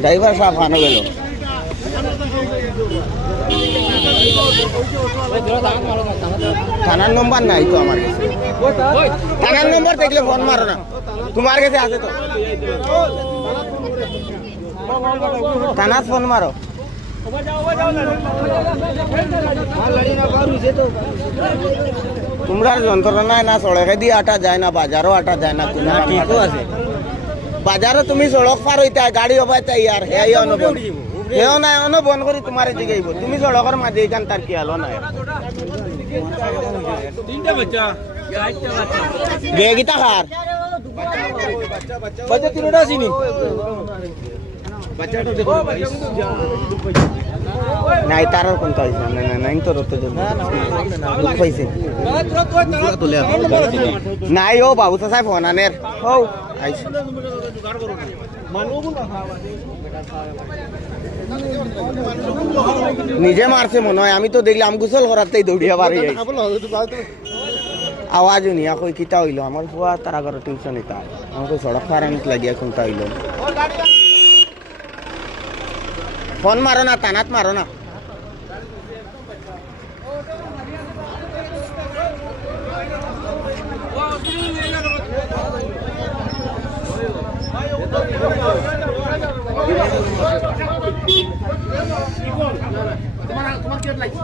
driver সাহেব আনো গেল থানার নম্বর নাই তো আমার কাছে থানার নম্বর দেখলে ফোন মারো না তোমার কাছে আছে তো থানার ফোন মারো তোমরা যন্ত্রণায় না সড়কে দিয়ে আটা যায় না বাজারও আটা যায় না ঠিকও আছে বাজারও তুমি সড়ক পার হইতে গাড়ি হবাই তাই আর হে অনুভব হেও নাই অনুবন করি তোমার দিকে তুমি সড়কের মাঝে এখান তার কি আলো নাই বেগিতা খার বাচ্চা তিনটা চিনি নাই তার কোনটা হইছে না না নাই তোর তো হইছে নাই ও বাবু তো সাহেব ফোন আনের ও আইছে নিজে মারছে মনে হয় আমি তো দেখলাম গোসল করাতেই দৌড়িয়া বাড়ি আওয়াজ উনিয়া কই কিতা হইল আমার ফুয়া তারা ঘর টিউশন ইতা আমাকে সড়ক ফারানিত লাগিয়া কোনটা হইল ফোন মারো না টানাত মারো না তোমার কি লাগছে